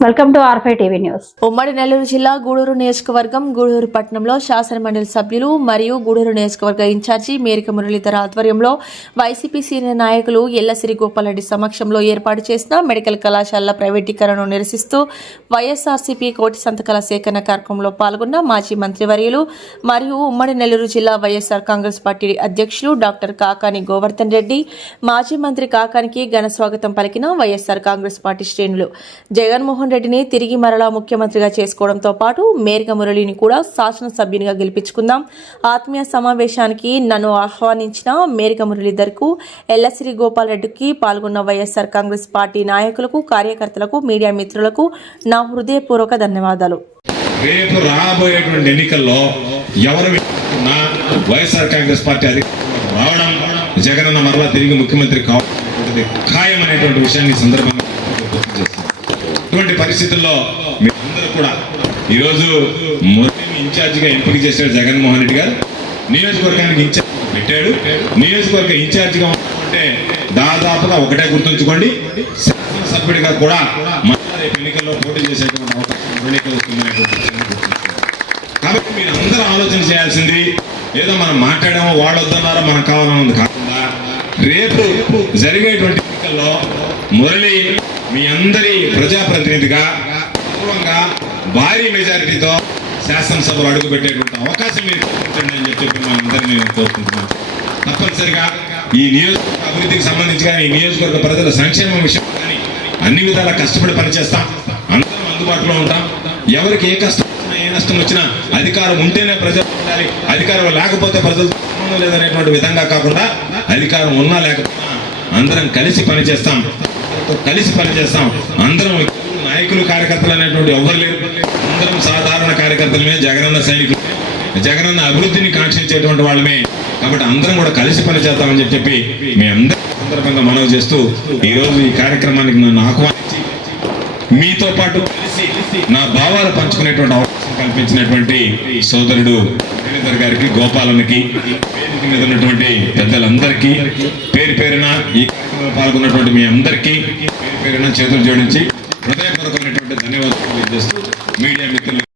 Welcome to ఆర్ఫై TV news ఉమ్మడి నెల్లూరు జిల్లా గూడూరు నియోజకవర్గం గూడూరు పట్టణంలో శాసనమండలి సభ్యులు మరియు గూడూరు నియోజకవర్గ ఇన్ఛార్జి మేరిక మురళీధర ఆధ్వర్యంలో వైసీపీ సీనియర్ నాయకులు ఎల్లసిరి గోపాలరెడ్డి సమక్షంలో ఏర్పాటు చేసిన మెడికల్ కళాశాలల ప్రైవేటీకరణను నిరసిస్తూ వైఎస్ఆర్సీపీ కోటి సంతకాల సేకరణ కార్యక్రమంలో పాల్గొన్న మాజీ మంత్రివర్యులు మరియు ఉమ్మడి నెల్లూరు జిల్లా వైఎస్ఆర్ కాంగ్రెస్ పార్టీ అధ్యక్షులు డాక్టర్ కాకాని గోవర్ధన్ రెడ్డి మాజీ మంత్రి కాకానికి ఘన స్వాగతం పలికిన వైఎస్ఆర్ కాంగ్రెస్ పార్టీ శ్రేణులు జగన్మోహన్ రెడ్డిని తిరిగి మరలా ముఖ్యమంత్రిగా చేసుకోవడంతో పాటు మేరిక మురళిని కూడా శాసనసభ్యునిగా గెలిపించుకుందాం. ఆత్మీయ సమావేశానికి నన్ను ఆహ్వానించిన మేరిక మురళీధర్కు ఎల్లసిరి గోపాల్ రెడ్డికి పాల్గొన్న వైఎస్ఆర్ కాంగ్రెస్ పార్టీ నాయకులకు కార్యకర్తలకు మీడియా మిత్రులకు నా హృదయపూర్వక ధన్యవాదాలు. రేపు రాబోయేటువంటి ఎన్నికల్లో ఎవరు నా వైఎస్ఆర్ కాంగ్రెస్ పార్టీ అధికారంలోకి రావడం జగనన్న మరలా తిరిగి ముఖ్యమంత్రి కావడం ఖాయం అనేటువంటి విషయాన్ని ఈ సందర్భంగా అటువంటి ఇటువంటి పరిస్థితుల్లో మీరందరూ కూడా ఈరోజు మురళిని ఇన్ఛార్జిగా ఎంపిక చేశాడు జగన్మోహన్ రెడ్డి గారు నియోజకవర్గానికి ఇన్ఛార్జ్ పెట్టాడు. నియోజకవర్గ ఇన్ఛార్జిగా ఉంటే దాదాపుగా ఒకటే గుర్తుంచుకోండి శాసనసభ్యుడిగా కూడా మళ్ళా రేపు ఎన్నికల్లో పోటీ చేసేటువంటి అవకాశం మురళికి కాబట్టి మీరు అందరూ ఆలోచన చేయాల్సింది ఏదో మనం మాట్లాడామో వాళ్ళు వద్దన్నారో మనకు కావాలన్నది కాకుండా రేపు జరిగేటువంటి ఎన్నికల్లో మురళి మీ అందరి ప్రజాప్రతినిధిగా గౌరవంగా భారీ మెజారిటీతో శాసనసభలో అడుగుపెట్టేటువంటి అవకాశం మీరు కల్పించండి అని చెప్పి మనందరినీ నేను కోరుకుంటున్నాను. తప్పనిసరిగా ఈ నియోజకవర్గ అభివృద్ధికి సంబంధించి కానీ ఈ నియోజకవర్గ ప్రజల సంక్షేమం విషయం కానీ అన్ని విధాలా కష్టపడి పనిచేస్తాం. అందరం అందుబాటులో ఉంటాం. ఎవరికి ఏ కష్టం ఏ నష్టం వచ్చినా అధికారం ఉంటేనే ప్రజలు ఉండాలి. అధికారం లేకపోతే ప్రజలు లేదనేటువంటి విధంగా కాకుండా అధికారం ఉన్నా లేకపోతే అందరం కలిసి పనిచేస్తాం. కలిసి పనిచేస్తాం. అందరం నాయకులు కార్యకర్తలు అనేటువంటి ఎవరు లేరు. అందరం సాధారణ కార్యకర్తలమే జగనన్న సైనికులు. జగనన్న అభివృద్ధిని కాంక్షించేటువంటి వాళ్ళమే. కాబట్టి అందరం కూడా కలిసి పనిచేస్తామని చెప్పి మీ అందరి సందర్భంగా మనవి చేస్తూ ఈరోజు ఈ కార్యక్రమానికి నన్ను ఆహ్వానించి మీతో పాటు నా భావాలు పంచుకునేటువంటి అవకాశం కల్పించినటువంటి సోదరుడు శ్రీధర్ గారికి గోపాలనికి వేదిక మీద ఉన్నటువంటి పెద్దలందరికీ పేరు పేరున ఈ కార్యక్రమంలో పాల్గొన్నటువంటి మీ అందరికీ పేరు పేరున చేతులు జోడించి హృదయపూర్వకమైనటువంటి ధన్యవాదాలు తెలియజేస్తూ మీడియా మిత్రులు